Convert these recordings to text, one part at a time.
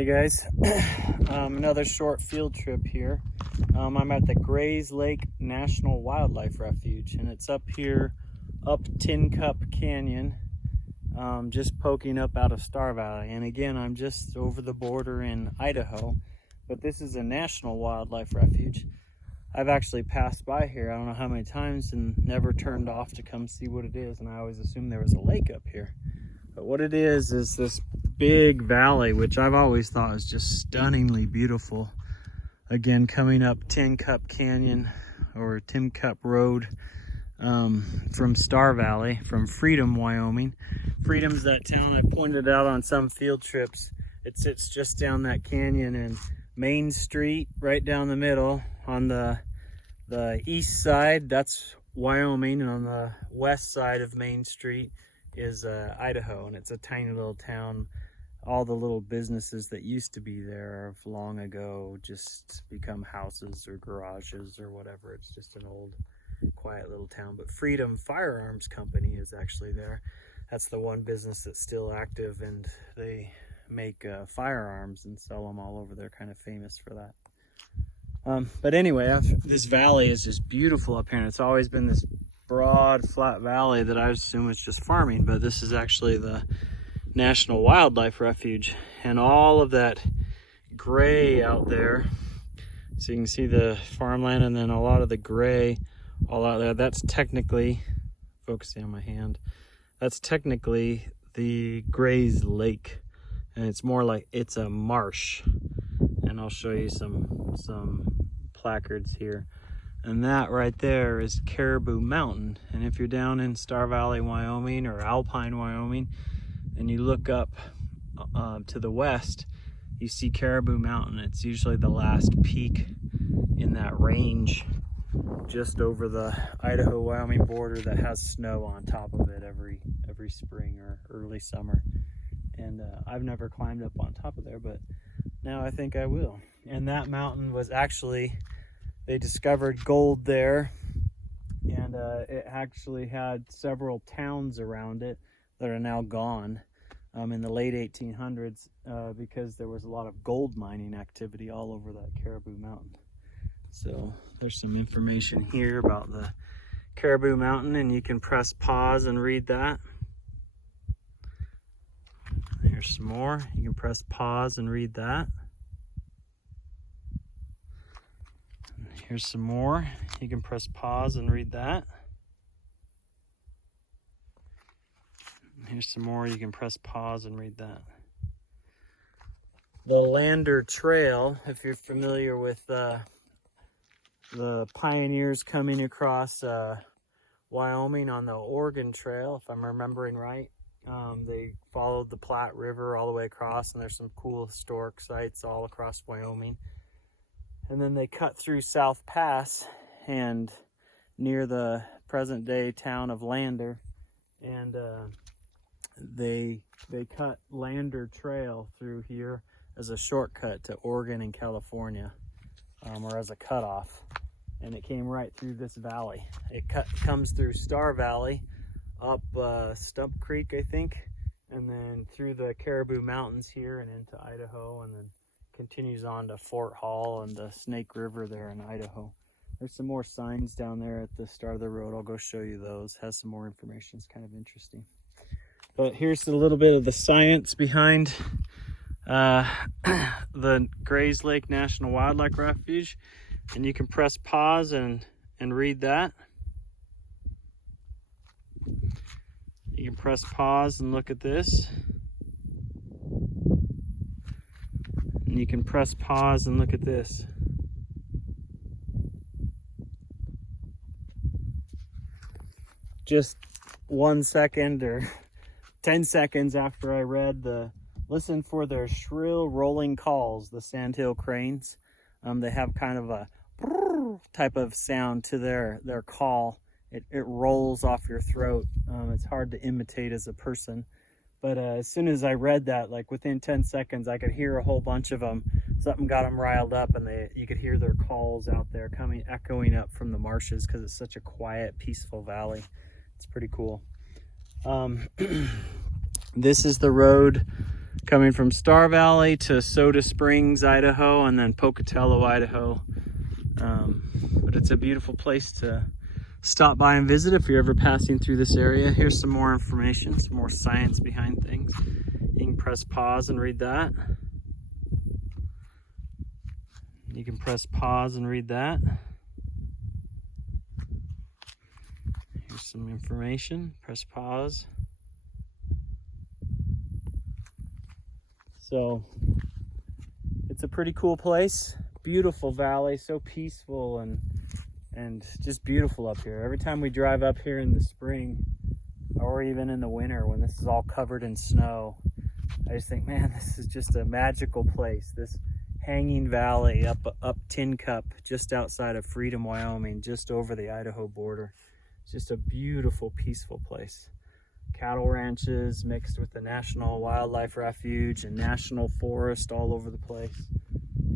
Hey guys, another short field trip here. I'm at the Grays Lake National Wildlife Refuge, and it's up here, up Tin Cup Canyon, just poking up out of Star Valley. And again, I'm just over the border in Idaho, but this is a national wildlife refuge. I've actually passed by here, I don't know how many times, and never turned off to come see what it is, and I always assumed there was a lake up here. But what it is this big valley, which I've always thought was just stunningly beautiful. Again, coming up Tin Cup Canyon or Tin Cup Road from Star Valley, from Freedom, Wyoming. Freedom's that town I pointed out on some field trips. It sits just down that canyon, and Main Street right down the middle on the east side, that's Wyoming, and on the west side of Main Street is Idaho, and it's a tiny little town. All the little businesses that used to be there have long ago just become houses or garages or whatever. It's just an old quiet little town. But Freedom Firearms Company is actually there. That's the one business that's still active, and they make firearms and sell them all over. They're kind of famous for that. But anyway, this valley is just beautiful up here, and it's always been this broad flat valley that I assume it's just farming, but this is actually the National Wildlife Refuge. And all of that gray out there, so you can see the farmland, and then a lot of the gray all out there, that's technically, focusing on my hand, that's technically the Grays Lake, and it's more like it's a marsh. And I'll show you some placards here. And that right there is Caribou Mountain. And if you're down in Star Valley, Wyoming, or Alpine, Wyoming, and you look up to the west, you see Caribou Mountain. It's usually the last peak in that range, just over the Idaho-Wyoming border, that has snow on top of it every spring or early summer. And I've never climbed up on top of there, but now I think I will. And that mountain was actually, they discovered gold there, and it actually had several towns around it that are now gone in the late 1800s because there was a lot of gold mining activity all over that Caribou Mountain. So there's some information here about the Caribou Mountain, and you can press pause and read that. Here's some more. You can press pause and read that. Here's some more. You can press pause and read that. Here's some more. You can press pause and read that. The Lander Trail, if you're familiar with the pioneers coming across Wyoming on the Oregon Trail, if I'm remembering right. They followed the Platte River all the way across, and there's some cool historic sites all across Wyoming. And then they cut through South Pass and near the present day town of Lander, and they cut Lander Trail through here as a shortcut to Oregon and California, or as a cutoff. And it came right through this valley. It comes through Star Valley, up Stump Creek, I think, and then through the Caribou Mountains here and into Idaho, and then continues on to Fort Hall and the Snake River there in Idaho. There's some more signs down there at the start of the road. I'll go show you those. Has some more information. It's kind of interesting. But here's a little bit of the science behind the Grays Lake National Wildlife Refuge. And you can press pause and read that. You can press pause and look at this. And you can press pause and look at this. Just 1 second or 10 seconds after I read listen for their shrill rolling calls, the sandhill cranes. They have kind of a type of sound to their call. It rolls off your throat. It's hard to imitate as a person. But as soon as I read that, like within 10 seconds, I could hear a whole bunch of them. Something got them riled up, and you could hear their calls out there echoing up from the marshes, because it's such a quiet, peaceful valley. It's pretty cool. This is the road coming from Star Valley to Soda Springs, Idaho, and then Pocatello, Idaho. But it's a beautiful place to stop by and visit if you're ever passing through this area. Here's some more information, some more science behind things. You can press pause and read that. You can press pause and read that. Here's some information. Press pause. So it's a pretty cool place. Beautiful valley, so peaceful and just beautiful up here. Every time we drive up here in the spring or even in the winter when this is all covered in snow, I just think, man, this is just a magical place. This hanging valley up Tin Cup, just outside of Freedom, Wyoming, just over the Idaho border. It's just a beautiful, peaceful place. Cattle ranches mixed with the National Wildlife Refuge and National Forest all over the place.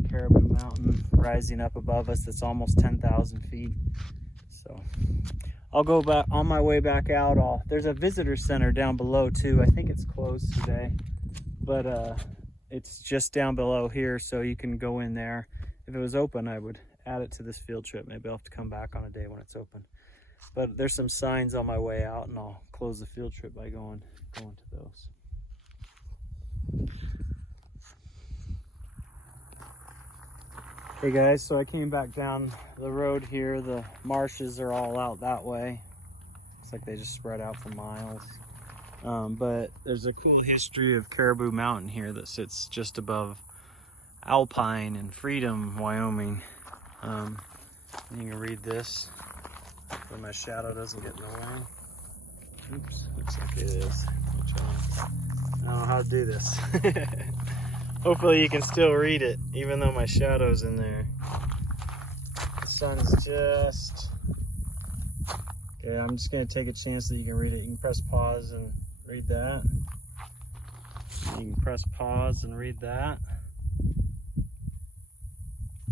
The Caribou Mountain rising up above us, that's almost 10,000 feet. So I'll go back on my way back out. There's a visitor center down below too. I think it's closed today, but it's just down below here, so you can go in there. If it was open, I would add it to this field trip. Maybe I'll have to come back on a day when it's open. But there's some signs on my way out, and I'll close the field trip by going to those. Hey guys, so I came back down the road here. The marshes are all out that way. Looks like they just spread out for miles. But there's a cool history of Caribou Mountain here that sits just above Alpine and Freedom, Wyoming. You can read this so my shadow doesn't get in the way. Oops, looks like it is. I don't know how to do this. Hopefully you can still read it, even though my shadow's in there. The sun's just... Okay, I'm just gonna take a chance that you can read it. You can press pause and read that. You can press pause and read that.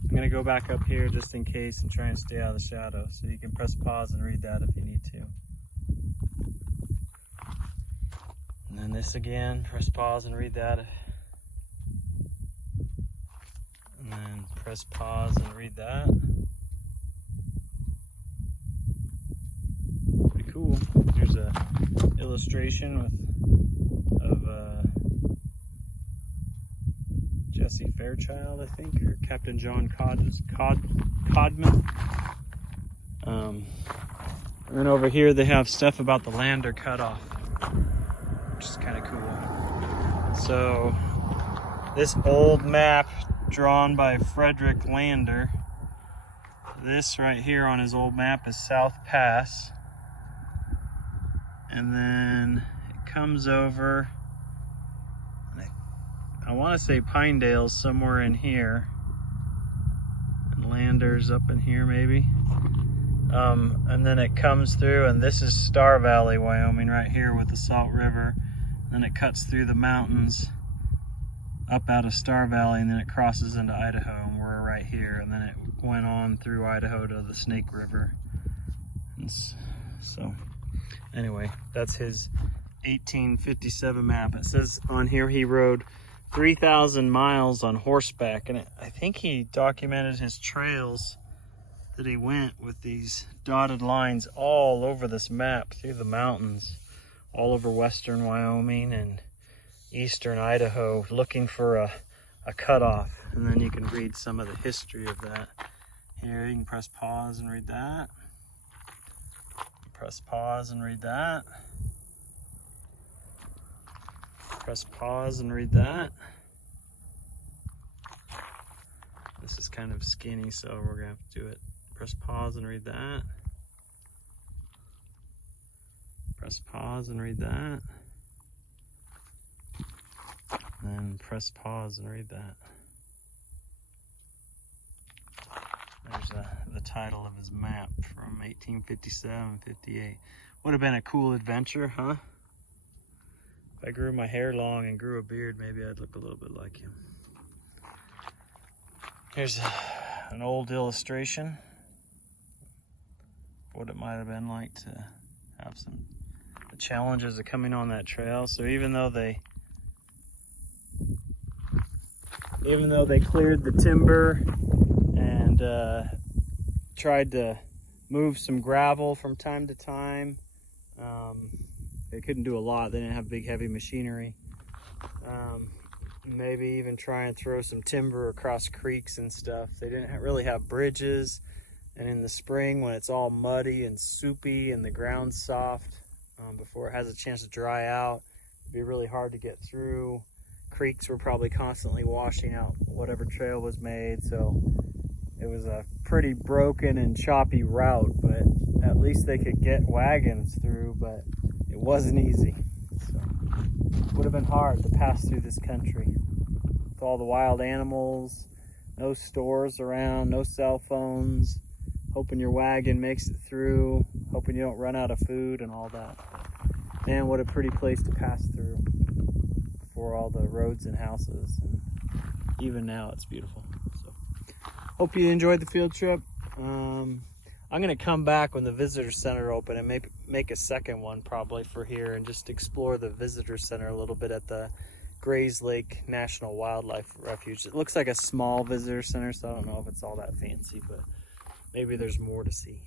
I'm gonna go back up here just in case and try and stay out of the shadow. So you can press pause and read that if you need to. And then this again, press pause and read that. And then press pause and read that. Pretty cool. Here's a illustration of Jesse Fairchild, I think, or Captain John Codman. And then over here they have stuff about the Lander cutoff, which is kind of cool. So this old map drawn by Frederick Lander, this right here on his old map is South Pass, and then it comes over, I want to say Pinedale's somewhere in here, and Lander's up in here maybe, and then it comes through, and this is Star Valley, Wyoming, right here with the Salt River. Then it cuts through the mountains up out of Star Valley, and then it crosses into Idaho, and we're right here. And then it went on through Idaho to the Snake River. And so anyway, that's his 1857 map. It says on here he rode 3,000 miles on horseback, and I think he documented his trails that he went with these dotted lines all over this map through the mountains, all over western Wyoming and eastern Idaho, looking for a cutoff. And then you can read some of the history of that. Here you can press pause and read that. Press pause and read that. Press pause and read that. This is kind of skinny, so we're gonna have to do it. Press pause and read that. Press pause and read that. And press pause and read that. There's the title of his map from 1857-58. Would have been a cool adventure, huh? If I grew my hair long and grew a beard, maybe I'd look a little bit like him. Here's an old illustration of what it might have been like to have the challenges of coming on that trail. So even though they even though they cleared the timber and tried to move some gravel from time to time, they couldn't do a lot. They didn't have big heavy machinery. Maybe even try and throw some timber across creeks and stuff. They didn't really have bridges, and in the spring when it's all muddy and soupy and the ground's soft, before it has a chance to dry out, it'd be really hard to get through. Creeks were probably constantly washing out whatever trail was made, so it was a pretty broken and choppy route, but at least they could get wagons through, but it wasn't easy. So it would have been hard to pass through this country with all the wild animals, no stores around, no cell phones, hoping your wagon makes it through, hoping you don't run out of food and all that. Man, what a pretty place to pass through before all the roads and houses. And even now it's beautiful. So hope you enjoyed the field trip. I'm gonna come back when the visitor center open and maybe make a second one probably for here and just explore the visitor center a little bit at the Grays Lake National Wildlife Refuge. It looks like a small visitor center, so I don't know if it's all that fancy, but maybe there's more to see.